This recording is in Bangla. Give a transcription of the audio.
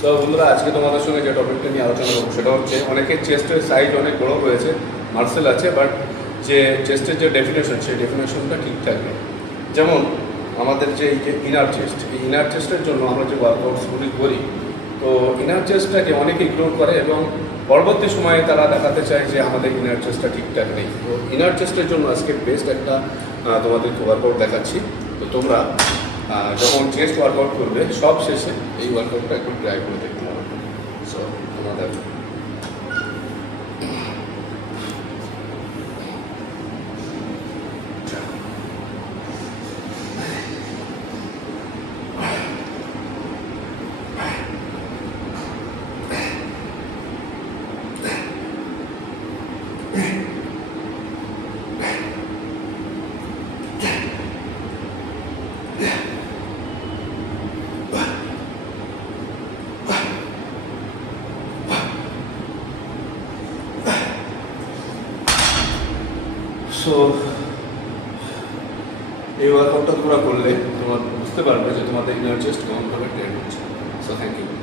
সো বন্ধুরা, আজকে তোমাদের সঙ্গে যে টপিকটা নিয়ে আলোচনা করবো সেটা হচ্ছে অনেকের চেস্টের সাইজ অনেক বড় রয়েছে, মার্সেল আছে, বাট যে চেস্টের যে ডেফিনেশন সেই ডেফিনেশনটা ঠিকঠাক নেই। যেমন আমাদের যে এই যে ইনার চেস্ট, এই ইনার চেস্টের জন্য আমরা যে ওয়ার্কআউটসগুলি করি, তো ইনার চেস্টটাকে অনেকে ইগনোর করে এবং পরবর্তী সময়ে তারা দেখাতে চায় যে আমাদের ইনার চেস্টটা ঠিকঠাক নেই। তো ইনার চেস্টের জন্য আজকে বেস্ট একটা তোমাদেরকে ওয়ার্কআউট দেখাচ্ছি। তো তোমরা যখন চেস্ট ওয়ার্কআউট করবে সব শেষে এই ওয়ার্কআউটটা একটু ট্রাই করে দেখতে পারো। সো তোমাদের সো এই ওয়ার্কআউটটা তোমরা করলে তোমরা বুঝতে পারবে যে তোমাদের ইনার চেস্ট কেমনভাবে ট্রেন হচ্ছে। So thank you.